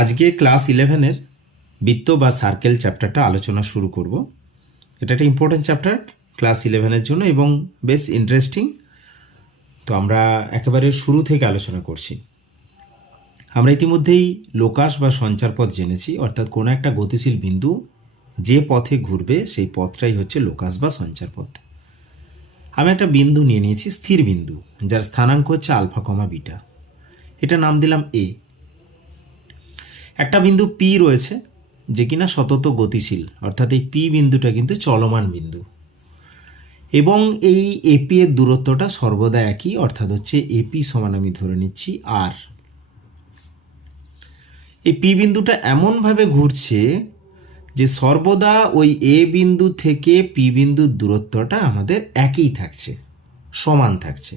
আজকে ক্লাস 11-এর বৃত্ত বা সার্কেল চ্যাপ্টারটা আলোচনা শুরু করব। এটা একটা ইম্পর্টেন্ট চ্যাপ্টার ক্লাস 11-এর জন্য এবং বেশ ইন্টারেস্টিং। তো আমরা একেবারে শুরু থেকে আলোচনা করছি। আমরা ইতিমধ্যেই লোকাস বা সঞ্চারপথ জেনেছি, অর্থাৎ কোনো একটা গতিশীল বিন্দু যে পথে ঘুরবে সেই পথটাই হচ্ছে লোকাস বা সঞ্চারপথ। আমি একটা বিন্দু নিয়ে নিয়েছি, স্থির বিন্দু, যার স্থানাঙ্ক হচ্ছে আলফা কমা বিটা। এটা নাম দিলাম এ। একটা বিন্দু পি রয়েছে যে কিনা সতত গতিশীল, অর্থাৎ এই পি বিন্দুটা কিন্তু চলমান বিন্দু এবং এই এপি এর দূরত্বটা সর্বদা একই, অর্থাৎ হচ্ছে এপি সমান আমি ধরে নিচ্ছি আর। এই পি বিন্দুটা এমনভাবে ঘুরছে যে সর্বদা ওই এ বিন্দু থেকে পি বিন্দুর দূরত্বটা আমাদের একই থাকছে, সমান থাকছে।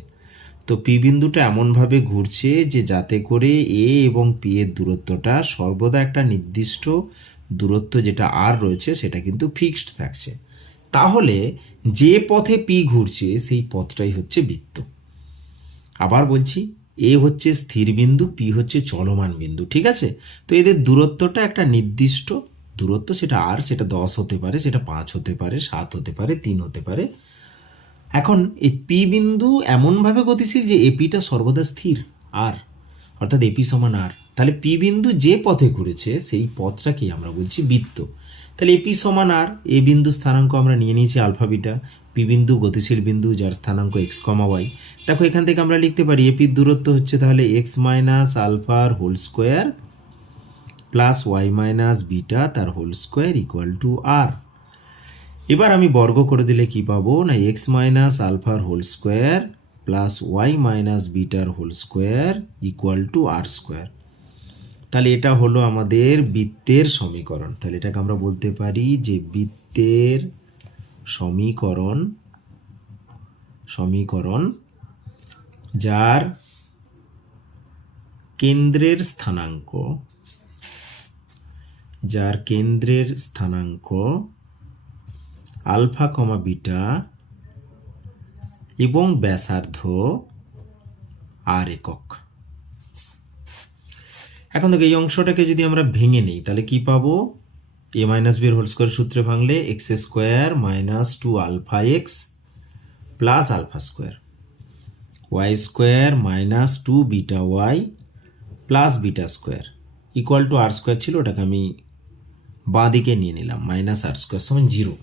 তো পি বিন্দুটা এমনভাবে ঘুরছে যে যাতে করে এ এবং পি এর দূরত্বটা সর্বদা একটা নির্দিষ্ট দূরত্ব যেটা আর রয়েছে সেটা কিন্তু ফিক্সড থাকছে। তাহলে যে পথে পি ঘুরছে সেই পথটাই হচ্ছে বৃত্ত। আবার বলছি, এ হচ্ছে স্থির বিন্দু, পি হচ্ছে চলমান বিন্দু, ঠিক আছে? তো এদের দূরত্বটা একটা নির্দিষ্ট দূরত্ব, সেটা আর, সেটা 10 হতে পারে, সেটা 5 হতে পারে, 7 হতে পারে, 3 হতে পারে। এখন এই পি বিন্দু এমনভাবে গতিশীল যে এপিটা সর্বদা স্থির আর, অর্থাৎ এপি সমান আর। তাহলে পি বিন্দু যে পথে ঘুরেছে সেই পথটাকেই আমরা বলছি বৃত্ত। তাহলে এপি সমান আর, এ বিন্দু স্থানাঙ্ক আমরা নিয়ে নিয়েছি আলফা বিটা, পি বিন্দু গতিশীল বিন্দু যার স্থানাঙ্ক এক্স কমা ওয়াই। দেখো এখান থেকে আমরা লিখতে পারি এপির দূরত্ব হচ্ছে তাহলে এক্স মাইনাস আলফার whole square plus y minus beta তার whole square equal to r. এবার আমি বর্গ করে দিলে কি পাবো না, এক্স মাইনাস আলফার whole square plus y minus বিটার whole square equal to r square. তাহলে এটা হলো আমাদের বৃত্তের সমীকরণ। তাহলে এটাকে আমরা বলতে পারি যে বৃত্তের সমীকরণ যার কেন্দ্রের স্থানাঙ্ক আলফা কমা বিটা এবং ব্যাসার্ধ আর একক। এখন দেখো এই অংশটাকে যদি আমরা ভেঙে নিই তাহলে কি পাবো, এ মাইনাস বির হোল স্কোয়ার সূত্রে ভাঙলে x square minus 2 alpha x plus alpha square, y square minus 2 beta y plus beta square equal to r square ছিল, ওটাকে আমি বাঁ দিকে নিয়ে নিলাম, মাইনাস আর স্কোয়ার সমান 0।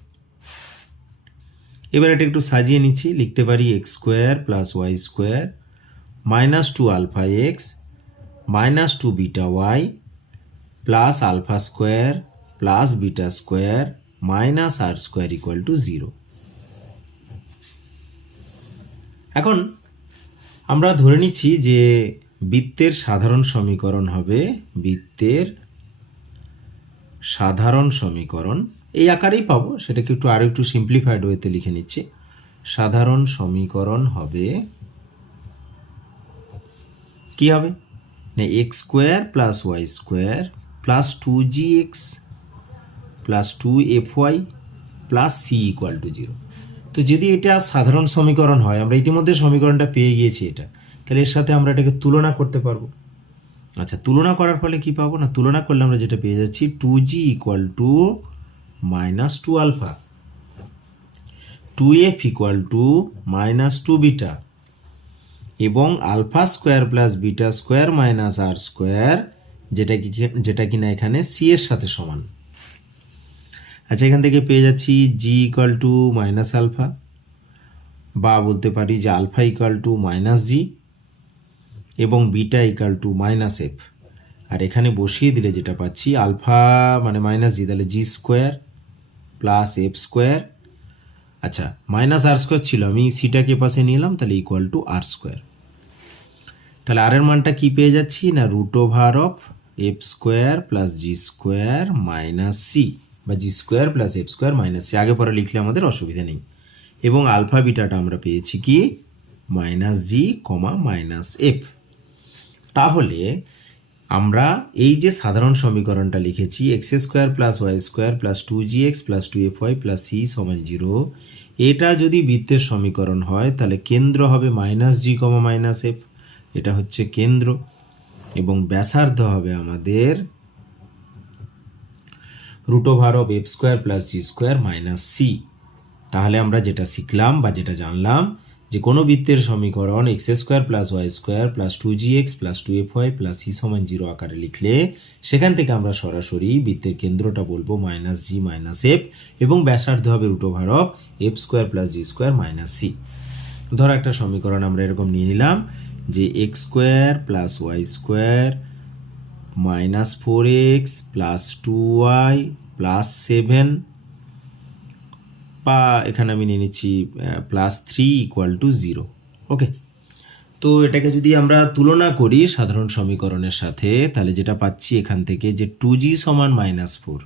এবার এটা একটু সাজিয়ে নিচ্ছি, লিখতে পারি x square plus y square minus 2 alpha x minus 2 beta y plus alpha square plus beta square minus r square equal to 0। এখন আমরা ধরে নিচ্ছি যে বৃত্তের সাধারণ সমীকরণ এই আকারেই পাবো, সেটাকে আরও একটু সিম্পলিফাইড ওয়েতে লিখে নিচ্ছি। সাধারণ সমীকরণ হবে কি হবে না, x square plus y square plus 2gx plus 2fy plus c equal to 0। তো যদি এটা সাধারণ সমীকরণ হয়, আমরা ইতিমধ্যে সমীকরণটা পেয়ে গিয়েছি এটা, তাহলে এর সাথে আমরা এটাকে তুলনা করতে পারবো। আচ্ছা, তুলনা করার ফলে কি পাবো না, তুলনা করলে আমরা যেটা পেয়ে যাচ্ছি 2g equal to minus 2 alpha, 2f equal to minus 2 beta এবং alpha square plus beta square minus r square, যেটা কিনা এখানে সি এর সাথে সমান। আচ্ছা, এখান থেকে পেয়ে যাচ্ছি g equal to minus alpha, বা বলতে পারি যে alpha equal to minus g এবং beta equal to minus f. আর এখানে বসিয়ে দিলে যেটা পাচ্ছি আলফা মানে মাইনাস জি, তাহলে জি স্কোয়ার প্লাস এফ স্কোয়ার। আচ্ছা, মাইনাস আর স্কোয়ার ছিল, আমি সিটাকে পাশে নিলাম, তাহলে ইকুয়াল টু আর স্কোয়ার। তাহলে আর এর মানটা কি পেয়ে যাচ্ছি না, root over of f square plus g square minus c, বা g square plus f square minus c, আগে পরে লিখলে আমাদের অসুবিধা নেই। এবং আলফা বিটাটা আমরা পেয়েছি কি minus g comma minus f. তাহলে আমরা এই যে সাধারণ সমীকরণটা লিখেছি x square plus y square plus 2gx plus 2fy plus c সমান 0, এটা যদি বৃত্তের সমীকরণ হয় তাহলে কেন্দ্র হবে minus g comma minus F, এটা হচ্ছে কেন্দ্র, এবং ব্যাসার্ধ হবে আমাদের f² plus g² minus C. তাহলে আমরা যেটা শিখলাম বা যেটা জানলাম যে কোনো বৃত্তের সমীকরণ x² plus y² plus 2gx plus 2fy plus c সমান 0 আকারে লিখলে সেখান থেকে আমরা সরাসরি বৃত্তের কেন্দ্রটা বলবো মাইনাস জি মাইনাস এফ এবং ব্যাসার্ধ হবে f² plus g² minus C. ধরো একটা সমীকরণ আমরা এরকম নিয়ে নিলাম যে x² plus y² minus 4x plus 2y plus 7 বা এখানে আমি নিয়ে নিচ্ছি প্লাস 3 ইকুয়াল টু 0। ওকে, তো এটাকে যদি আমরা তুলনা করি সাধারণ সমীকরণের সাথে তাহলে যেটা পাচ্ছি এখান থেকে যে 2g সমান -4,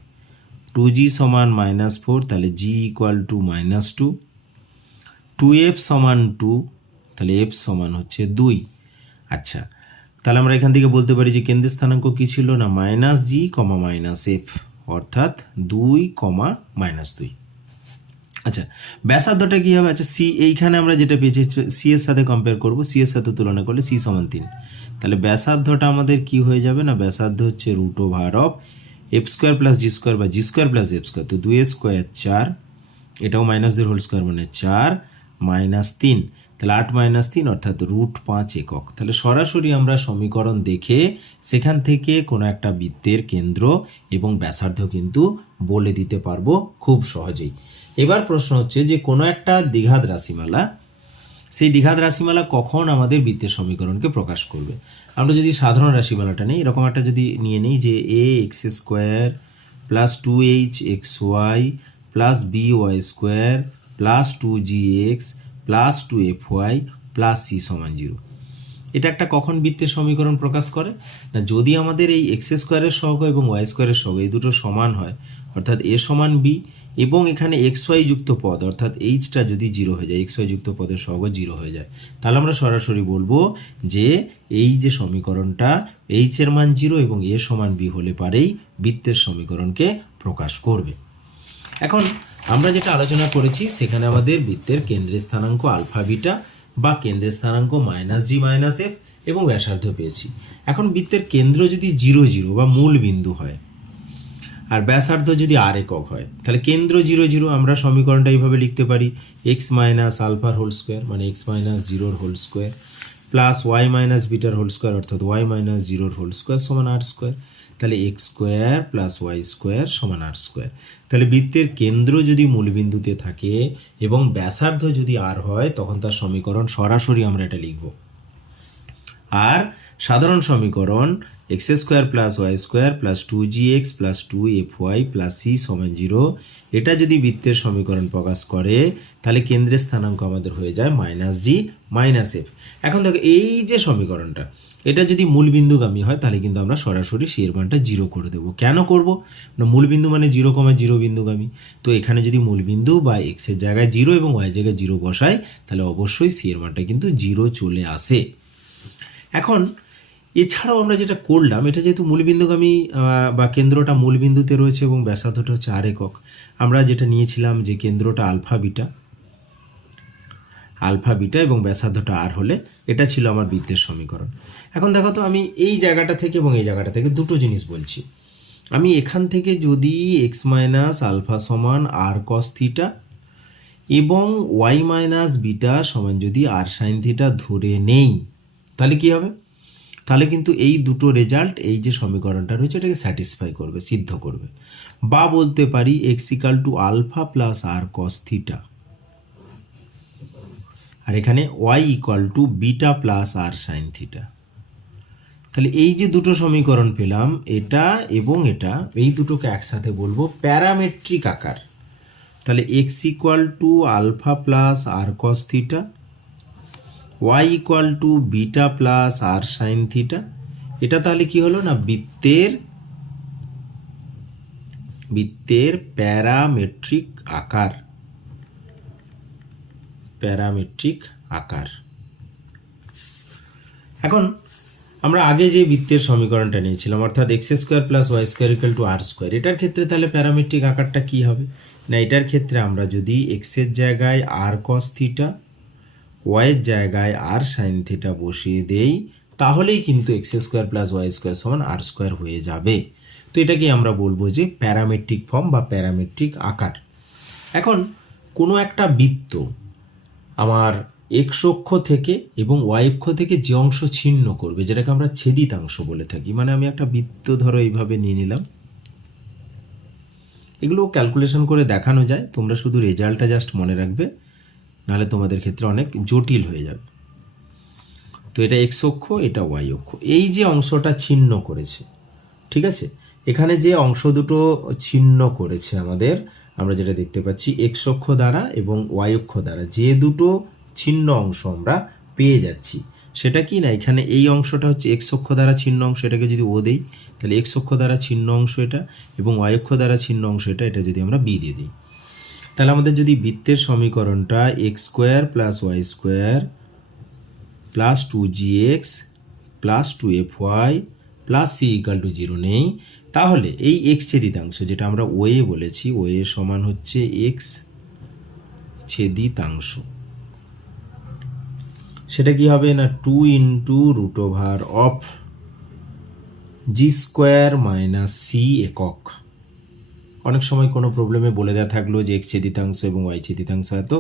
2g সমান -4, তাহলে g ইকুয়াল টু -2, 2f সমান 2, তাহলে f সমান হচ্ছে 2। আচ্ছা, তাহলে আমরা এখান থেকে বলতে পারি যে কেন্দ্রের স্থানাঙ্ক কী ছিল না -g, -f, অর্থাৎ 2, -2। আচ্ছা, ব্যাসার্ধটা কী হবে? আচ্ছা, সি এইখানে আমরা যেটা পেয়েছি সি এর সাথে কম্পেয়ার করব, সি এর সাথে তুলনা করলে সি সমান 3, তাহলে ব্যাসার্ধটা আমাদের কি হয়ে যাবে না ব্যাসার্ধ হচ্ছে f² প্লাস g² বা g² প্লাস f², তো 2 স্কোয়ার 4, এটাও -2 মানে 4 -3, তাহলে 8 -3 অর্থাৎ √5 একক। তাহলে সরাসরি আমরা সমীকরণ দেখে সেখান থেকে কোনো একটা বৃত্তের কেন্দ্র এবং ব্যাসার্ধ কিন্তু বলে দিতে পারবো খুব সহজেই। এবার প্রশ্ন হচ্ছে যে কোনো একটা দ্বিঘাত রাশিমালা, সেই দ্বিঘাত রাশিমালা কখন আমাদের বৃত্তের সমীকরণকে প্রকাশ করবে। আমরা যদি সাধারণ রাশিমালাটা নিই, এরকম একটা যদি নিয়ে নিই যে ax² plus 2hxy plus by² plus 2gx plus 2fy plus c সমান 0, এটা একটা কখন বৃত্তের সমীকরণ প্রকাশ করে না যদি আমাদের এই x² সহগ এবং y² সহগ এই দুটো সমান হয়, অর্থাৎ a সমান b এবং এখানে xy যুক্ত পদ অর্থাৎ এইচটা যদি 0 হয়ে যায়, xy যুক্ত পদের সহগ 0 হয়ে যায়, তাহলে আমরা সরাসরি বলবো যে এই যে সমীকরণটা এইচ এর মান 0 এবং a সমান b হলে পারেই বৃত্তের সমীকরণকে প্রকাশ করবে। এখন আমরা যেটা আলোচনা করেছি সেখানে আমাদের বৃত্তের কেন্দ্রের স্থানাঙ্ক আলফা বিটা বা কেন্দ্রের স্থানাঙ্ক -g -f এবং ব্যাসার্ধ পেয়েছি। এখন বৃত্তের কেন্দ্র যদি 0 0 বা মূল বিন্দু হয় আর ব্যাসার্ধ যদি r একক হয়, তাহলে কেন্দ্র 0 0 আমরা সমীকরণটা এইভাবে লিখতে পারি x মাইনাস আলফার হোল স্কোয়ার মানে x minus 0 whole square plus y minus বিটার হোল স্কোয়ার অর্থাৎ y মাইনাস 0 হোল স্কোয়ার সমান r², তাহলে x² প্লাস y² সমান r²। তাহলে বৃত্তের কেন্দ্র যদি মূলবিন্দুতে থাকে এবং ব্যাসার্ধ যদি r হয় তখন তার সমীকরণ সরাসরি আমরা এটা লিখব। আর সাধারণ সমীকরণ x² plus y² plus 2gx plus 2fy plus c সমান 0, এটা যদি বৃত্তের সমীকরণ প্রকাশ করে তাহলে কেন্দ্রের স্থানাঙ্ক আমাদের হয়ে যায় -g -f। এখন দেখো এই যে সমীকরণটা এটা যদি মূলবিন্দুগামী হয় তাহলে কিন্তু আমরা সরাসরি c এর মানটা 0 করে দেবো। কেন করব না মূলবিন্দু মানে 0, 0 বিন্দুগামী, তো এখানে যদি মূলবিন্দু বা x এর জায়গায় 0 এবং y এর জায়গায় 0 বসাই তাহলে অবশ্যই c এর মানটা কিন্তু 0 চলে আসে। এখন এছাড়াও আমরা যেটা করলাম এটা যেহেতু মূলবিন্দুগামী বা কেন্দ্রটা মূলবিন্দুতে রয়েছে এবং ব্যাসার্ধটা হচ্ছে r একক, আমরা যেটা নিয়েছিলাম যে কেন্দ্রটা আলফা বিটা এবং ব্যাসার্ধটা r হলে এটা ছিল আমার বৃত্তের সমীকরণ। এখন দেখো তো আমি এই জায়গাটা থেকে এবং এই জায়গাটা থেকে দুটো জিনিস বলছি। আমি এখান থেকে যদি x মাইনাস আলফা সমান r cos থিটা এবং y মাইনাস বিটা সমান যদি r sin থিটা ধরে নেই তাহলে কি হবে, তাহলে কিন্তু এই দুটো রেজাল্ট এই যে সমীকরণটা রয়েছে এটাকে স্যাটিসফাই করবে, সিদ্ধ করবে। বা বলতে পারি x equal to alpha plus r cos theta আর এখানে y equal to beta plus r sin theta. তাহলে এই যে দুটো সমীকরণ পেলাম এটা এবং এটা, এই দুটোকে একসাথে বলবো প্যারামেট্রিক আকার। তাহলে x equal to alpha plus r cos theta, y equal to beta plus r sin theta, এটা তাহলে কি হলো না বৃত্তের প্যারামেট্রিক আকার। এখন আমরা আগে যে বৃত্তের সমীকরণটা নিয়েছিলাম অর্থাৎ x² plus y² equal to r², এটার ক্ষেত্রে তাহলে প্যারামেট্রিক আকারটা কি হবে না এটার ক্ষেত্রে আমরা যদি x এর জায়গায় r cos থিটা, y এর জায়গায় r sin থিটা বসিয়ে দেই তাহলেই কিন্তু x square plus y square সমান আর স্কোয়ার হয়ে যাবে। তো এটাকে আমরা বলবো যে প্যারামেট্রিক ফর্ম বা প্যারামেট্রিক আকার। এখন কোনো একটা বৃত্ত আমার এক্স অক্ষ থেকে এবং ওয়াই অক্ষ থেকে যে অংশ ছিন্ন করবে, যেটাকে আমরা ছেদিতাংশ বলে থাকি, মানে আমি একটা বৃত্ত ধরো এইভাবে নিয়ে নিলাম, এগুলো ক্যালকুলেশন করে দেখানো যায়, তোমরা শুধু রেজাল্টটা জাস্ট মনে রাখবে, নাহলে তোমাদের ক্ষেত্রে অনেক জটিল হয়ে যাবে। তো এটা এক্স অক্ষ, এটা ওয়াই অক্ষ, এই যে অংশটা ছিন্ন করেছে, ঠিক আছে, এখানে যে অংশ দুটো ছিন্ন করেছে আমাদের, আমরা যেটা দেখতে পাচ্ছি এক্স অক্ষ দ্বারা এবং ওয়াই অক্ষ দ্বারা যে দুটো ছিন্ন অংশ আমরা পেয়ে যাচ্ছি, সেটা কি না, এখানে এই অংশটা হচ্ছে এক্স অক্ষ দ্বারা ছিন্ন অংশ, এটাকে যদি ও দেই তাহলে এক্স অক্ষ দ্বারা ছিন্ন অংশ এটা, এবং ওয়াই অক্ষ দ্বারা ছিন্ন অংশ এটা, এটা যদি আমরা বি দিয়ে দিই, তাহলে আমাদের যদি বৃত্তের সমীকরণটা x square plus y square plus 2gx plus 2fy plus c equal to 0 নেই, তাহলে এই এক্স ছেদিতাংশ যেটা আমরা ওয়ে বলেছি, ওয়ে সমান হচ্ছে এক্স ছেদিতাংশ, সেটা কি হবে না 2 into root over of g square minus c একক। অনেক সময় কোনো প্রবলেমে বলে দেওয়া থাকলো যে এক্স ছেদিতাংশ এবং ওয়াই ছেদিতাংশ এত,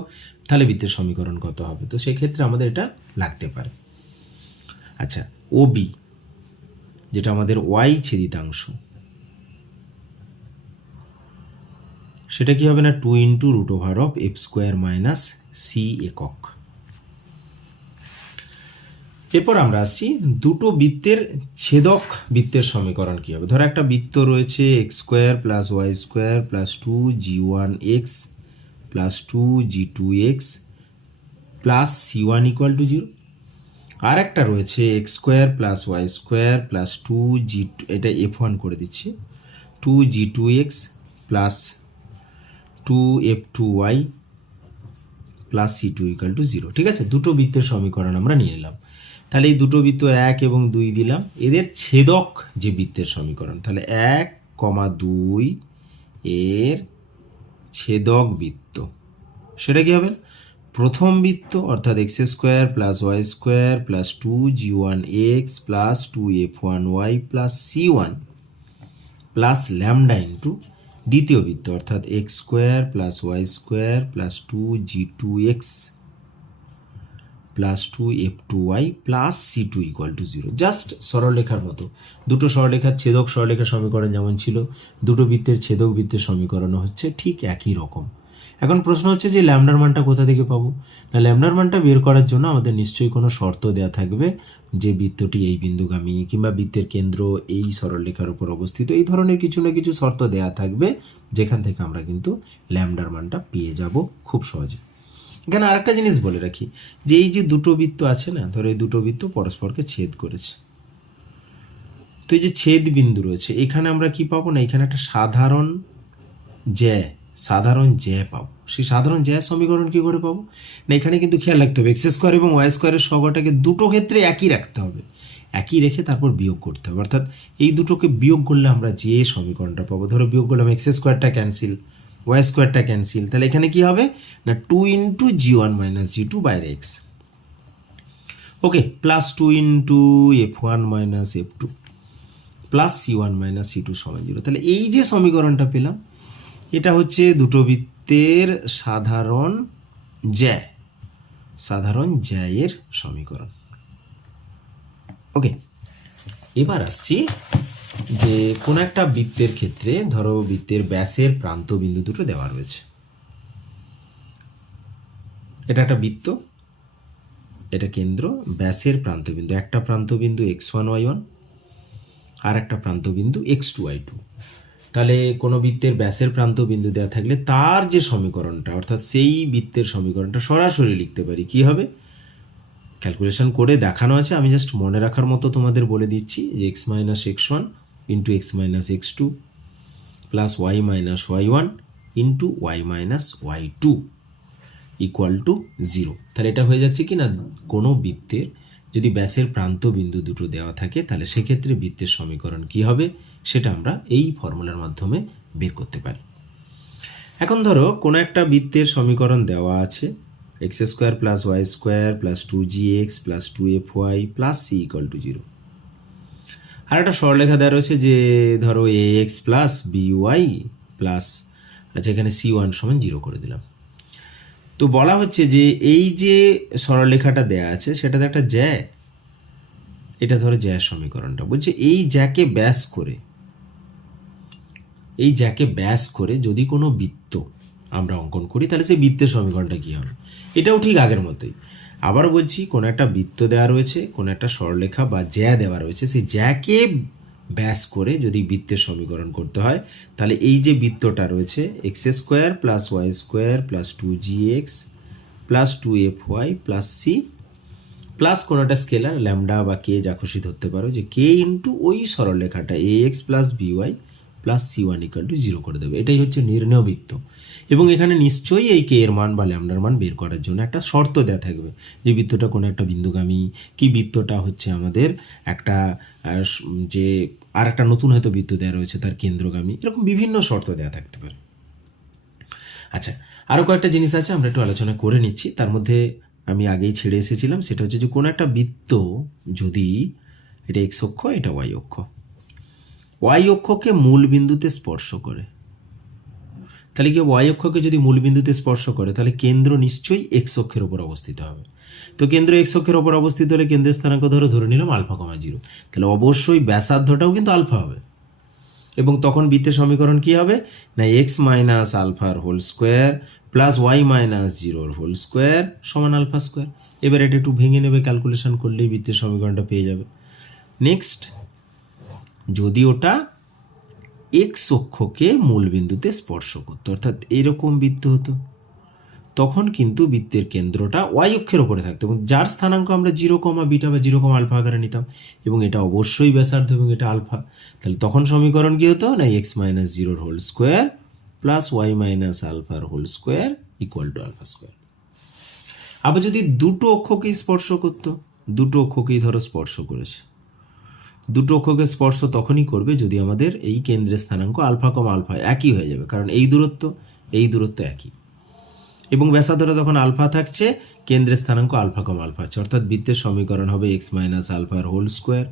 তাহলে বৃত্তের সমীকরণ কত হবে, তো সেক্ষেত্রে আমাদের এটা লাগতে পারে। আচ্ছা, ও বি যেটা আমাদের ওয়াই ছেদিতাংশ, সেটা কি হবে না 2 into root over of f square minus c একক। এরপর আমরা আসছি দুটো বৃত্তের ছেদক বৃত্তের সমীকরণ কী হবে। ধরো একটা বৃত্ত রয়েছে x square plus y square plus 2g1x plus 2g2x plus c1 equal to 0, আর একটা রয়েছে x square plus y square plus 2g2, এটা f1 করে দিচ্ছি, 2g2x plus 2f2y plus c2 equal to 0। ঠিক আছে, দুটো বৃত্তের সমীকরণ আমরা নিয়ে নিলাম। তাহলে এই দুটো বৃত্ত 1 এবং 2 দিলাম, এদের ছেদক যে বৃত্তের সমীকরণ, তাহলে 1,2 এর ছেদক বৃত্ত, সেটা কি হবে, প্রথম বৃত্ত অর্থাৎ x square plus y square plus 2g1x plus 2f1y plus c1 plus lambda into দ্বিতীয় বৃত্ত অর্থাৎ x square plus y square plus 2g2x plus 2f2y plus c2 equal to 0। Just সরলরেখার মতো, দুটো সরলরেখার ছেদক সরলরেখার সমীকরণ যেমন ছিল, দুটো বৃত্তের ছেদক বৃত্তের সমীকরণও হচ্ছে ঠিক একই রকম। এখন প্রশ্ন হচ্ছে যে ল্যামডার মানটা কোথা থেকে পাবো, না ল্যামডার মানটা বের করার জন্য আমাদের নিশ্চয়ই কোনো শর্ত দেওয়া থাকবে, যে বৃত্তটি এই বিন্দুগামী কিংবা বৃত্তের কেন্দ্র এই সরলরেখার উপর অবস্থিত, এই ধরনের কিছু না কিছু শর্ত দেওয়া থাকবে, যেখান থেকে আমরা কিন্তু ল্যামডার মানটা পেয়ে যাব খুব সহজে। এখানে আরেকটা জিনিস বলে রাখি, যে এই যে দুটো বৃত্ত আছে না, ধরো এই দুটো বৃত্ত পরস্পরকে ছেদ করেছে, তো এই যে ছেদ বিন্দু রয়েছে, এখানে আমরা কি পাবো না, এখানে একটা সাধারণ জ্যা পাবো। সেই সাধারণ জ্যা সমীকরণ কি করে পাবো না, এখানে কিন্তু খেয়াল রাখতে হবে এক্স স্কোয়ার এবং ওয়াই স্কোয়ারের সহগটাকে দুটো ক্ষেত্রে একই রাখতে হবে, একই রেখে তারপর বিয়োগ করতে হবে, অর্থাৎ এই দুটোকে বিয়োগ করলে আমরা যে সমীকরণটা পাবো, ধরো বিয়োগ করলাম এক্স স্কোয়ারটা ক্যান্সেল, ওয়াই স্কোয়ারটা ক্যান্সেল, তাহলে এখানে কি হবে না 2 ইন্টু g1 মাইনাস g2 বাইরে x, okay, plus 2 into f1 minus f2 plus c1 minus c2 সমান 0। তাহলে এই যে সমীকরণটা পেলাম, এটা হচ্ছে দুটো বৃত্তের সাধারণ জ্যায়ের সমীকরণ। ওকে, এবার আসছি যে কোনো একটা বৃত্তের ক্ষেত্রে ধরো বৃত্তের ব্যাসের প্রান্ত বিন্দু দুটো দেওয়া রয়েছে, এটা একটা বৃত্ত, এটা কেন্দ্র, ব্যাসের প্রান্ত বিন্দু, একটা প্রান্ত বিন্দু x1 y1 আর একটা প্রান্ত বিন্দু x2 y2। তাহলে কোনো বৃত্তের ব্যাসের প্রান্ত বিন্দু দেওয়া থাকলে তার যে সমীকরণটা, অর্থাৎ সেই বৃত্তের সমীকরণটা সরাসরি লিখতে পারি, কি হবে, ক্যালকুলেশন করে দেখানো আছে, আমি জাস্ট মনে রাখার মতো তোমাদের বলে দিচ্ছি, যে x minus x1 into x minus x2 plus y minus y1 into y minus y2 equal to 0। তাহলে এটা হয়ে যাচ্ছে কি না, কোনো বৃত্তের যদি ব্যাসের প্রান্ত বিন্দু দুটো দেওয়া থাকে, তাহলে সেক্ষেত্রে বৃত্তের সমীকরণ কি হবে সেটা আমরা এই ফর্মুলার মাধ্যমে বের করতে পারি। এখন ধরো কোনো একটা বৃত্তের সমীকরণ দেওয়া আছে, x square plus y square plus 2gx plus 2fy plus c equal to 0। আর একটা সরলরেখা দেওয়া রয়েছে যে ধরো ax প্লাস by প্লাস, আচ্ছা এখানে c1 সমান 0 করে দিলাম। তো বলা হচ্ছে যে এই যে সরলরেখাটা দেয়া আছে সেটাতে একটা জ্যা, এটা ধরো জ্যা সমীকরণটা বলছে এই জ্যাকে ব্যাস করে যদি কোনো বৃত্ত আমরা অঙ্কন করি তাহলে সেই বৃত্তের সমীকরণটা কী হবে। এটাও ঠিক আগের মতোই। আবার বলছি কোনো একটা বৃত্ত দেওয়া রয়েছে, কোনো একটা সরলরেখা বা জ্যা দেওয়া রয়েছে, সেই জ্যাকে ব্যাস করে যদি বৃত্তের সমীকরণ করতে হয় তাহলে এই যে বৃত্তটা রয়েছে x square plus y square plus 2gx plus 2fy plus c plus কোনো একটা স্কেলার ল্যামডা বা কে যা খুশি ধরতে পারো, যে কে ইন্টু ওই সরলরেখাটা ax plus by plus c1 equal to 0 করে দেবে। এটাই হচ্ছে নির্ণেয় বৃত্ত। এবং এখানে নিশ্চয়ই এই কে এর মান বা ল্যামডার মান বের করার জন্য একটা শর্ত দেওয়া থাকবে, যে বৃত্তটা কোনো একটা বিন্দুগামী, কি বৃত্তটা হচ্ছে আমাদের একটা যে আর একটা নতুন হয়তো বৃত্ত দেওয়া রয়েছে তার কেন্দ্রগামী, এরকম বিভিন্ন শর্ত দেওয়া থাকতে পারে। আচ্ছা, আরও কয়েকটা জিনিস আছে আমরা একটু আলোচনা করে নিচ্ছি। তার মধ্যে আমি আগেই ছেড়ে এসেছিলাম, সেটা হচ্ছে যে কোনো একটা বৃত্ত যদি এটা এক্স অক্ষ, এটা ওয়াই অক্ষ, ওয়াই অক্ষকে মূল বিন্দুতে স্পর্শ করে, তাহলে কি ওয়াই অক্ষকে যদি মূল বিন্দুতে স্পর্শ করে তাহলে কেন্দ্র নিশ্চয়ই এক্স অক্ষের ওপর অবস্থিত হবে। তো কেন্দ্র এক্স অক্ষের ওপর অবস্থিত হলে কেন্দ্রের স্থানাঙ্ক ধরে নিলাম আলফা কমা 0, তাহলে অবশ্যই ব্যাসার্ধটাও কিন্তু আলফা হবে। এবং তখন বৃত্তের সমীকরণ কি হবে না এক্স মাইনাস আলফার whole square plus y minus 0 whole square সমান আলফা স্কোয়ার। এবার এটা একটু ভেঙে নেবে, ক্যালকুলেশন করলেই বৃত্তের সমীকরণটা পেয়ে যাবে। নেক্সট, যদি ওটা এক্স অক্ষকে মূল বিন্দুতে স্পর্শ করতো, অর্থাৎ এরকম বৃত্ত হতো, তখন কিন্তু বৃত্তের কেন্দ্রটা ওয়াই অক্ষের ওপরে থাকতো এবং যার স্থানাঙ্ক আমরা 0, বিটা বা 0, আলফা আকারে নিতাম, এবং এটা অবশ্যই ব্যাসার্ধ এবং এটা আলফা। তাহলে তখন সমীকরণ কী হতো না x minus 0 whole square plus y minus আলফার whole square equal to alpha square. আবার যদি দুটো অক্ষকেই স্পর্শ করতো, দুটো অক্ষকেই ধরো স্পর্শ করেছে, দুটো অক্ষকে স্পর্শ তখনই করবে যদি আমাদের এই কেন্দ্রের স্থানাঙ্ক আলফা কম আলফা একই হয়ে যাবে, কারণ এই দূরত্ব একই, এবং ব্যাসার্ধটা তখন আলফা থাকছে, কেন্দ্রের স্থানাঙ্ক আলফা কম আলফা আছে, অর্থাৎ বৃত্তের সমীকরণ হবে এক্স মাইনাস আলফার হোল স্কোয়ার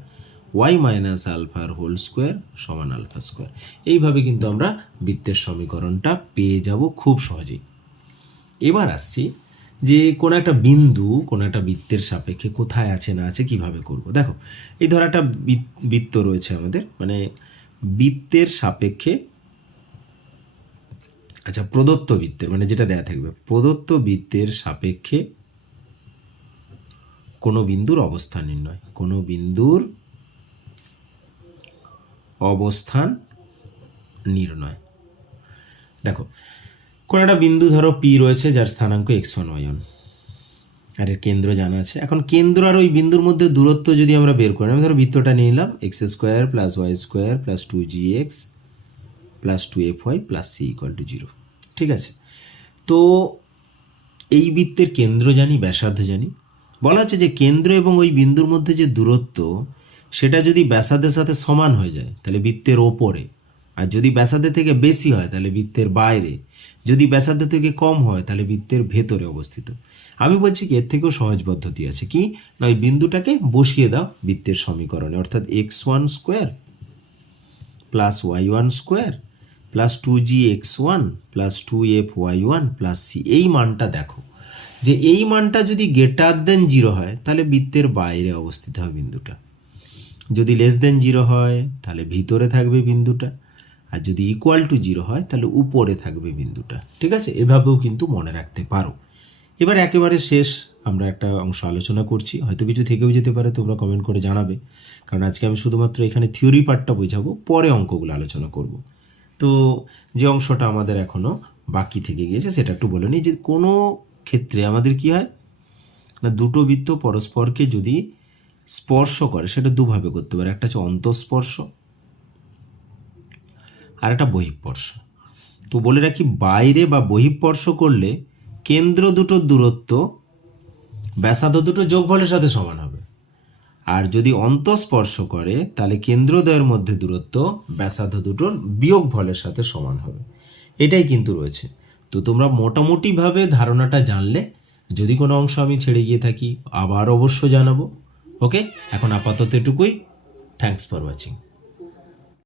ওয়াই মাইনাস আলফার হোল স্কোয়ার সমান আলফা স্কোয়ার। এইভাবে কিন্তু আমরা বৃত্তের সমীকরণটা পেয়ে যাব খুব সহজেই। এবার আসছি যে কোনো একটা বিন্দু কোনো একটা বৃত্তের সাপেক্ষে কোথায় আছে না আছে কিভাবে করব। দেখো, এই ধর একটা বৃত্ত রয়েছে আমাদের, মানে বৃত্তের সাপেক্ষে, আচ্ছা প্রদত্ত বৃত্তের মানে যেটা দেয়া থাকবে, প্রদত্ত বৃত্তের সাপেক্ষে কোনো বিন্দুর অবস্থান নির্ণয়, কোনো বিন্দুর অবস্থান নির্ণয়। দেখো, কোনো একটা বিন্দু ধরো পি রয়েছে যার স্থানাঙ্ক x1 y1, আর এর কেন্দ্র জানা আছে। এখন কেন্দ্র আর ওই বিন্দুর মধ্যে দূরত্ব যদি আমরা বের করি, আমি ধরো বৃত্তটা নিয়ে নিলাম x square plus y square plus 2gx plus 2fy plus c equal to 0। ঠিক আছে, তো এই বৃত্তের কেন্দ্র জানি, ব্যাসার্ধ জানি। বলা হচ্ছে যে কেন্দ্র এবং ওই বিন্দুর মধ্যে যে দূরত্ব সেটা যদি ব্যাসার্ধের সাথে সমান হয়ে যায় তাহলে বৃত্তের ওপরে, আর যদি ব্যাসার্ধের থেকে বেশি হয় তাহলে বৃত্তের বাইরে, যদি ব্যাসার্ধ থেকে কম হয় তাহলে বৃত্তের ভেতরে অবস্থিত। আমি বলছি কি এর থেকেও সহজ পদ্ধতি আছে, কি না ওই বিন্দুটাকে বসিয়ে দাও বৃত্তের সমীকরণে, অর্থাৎ x1 square plus y1 square plus 2gx1 plus 2fy1 plus c. এই মানটা দেখো যে এই মানটা যদি গ্রেটার দেন 0 হয় তাহলে বৃত্তের বাইরে অবস্থিত হয় বিন্দুটা, যদি লেস দেন 0 হয় তাহলে ভিতরে থাকবে বিন্দুটা, আর যদি ইকুয়াল টু 0 হয় তাহলে উপরে থাকবে বিন্দুটা। ঠিক আছে, এভাবেও কিন্তু মনে রাখতে পারো। এবার একেবারে শেষ আমরা একটা অংশ আলোচনা করছি, হয়তো কিছু থেকেও যেতে পারে, তোমরা কমেন্ট করে জানাবে, কারণ আজকে আমি শুধুমাত্র এখানে থিওরি পার্টটা বোঝাবো, পরে অঙ্কগুলো আলোচনা করব। তো যে অংশটা আমাদের এখনও বাকি থেকে গিয়েছে সেটা একটু বলে নিই, যে কোনো ক্ষেত্রে আমাদের কি হয় না দুটো বৃত্ত পরস্পরকে যদি স্পর্শ করে সেটা দুভাবে করতে পারে, একটা হচ্ছে অন্তঃস্পর্শ আর একটা বহিঃস্পর্শ। তো বলে রাখি, বাইরে বা বহিঃস্পর্শ করলে কেন্দ্র দুটোর দূরত্ব ব্যাসার্ধ দুটো যোগফলের সাথে সমান হবে, আর যদি অন্তঃস্পর্শ করে তাহলে কেন্দ্রদ্বয়ের মধ্যে দূরত্ব ব্যাসার্ধ দুটোর বিয়োগফলের সাথে সমান হবে। এটাই কিন্তু রয়েছে। তো তোমরা মোটামুটিভাবে ধারণাটা জানলে যদি কোনো অংশ আমি ছেড়ে গিয়ে থাকি আবার অবশ্য জানাবো। ওকে, এখন আপাতত এটুকুই। Thanks for watching.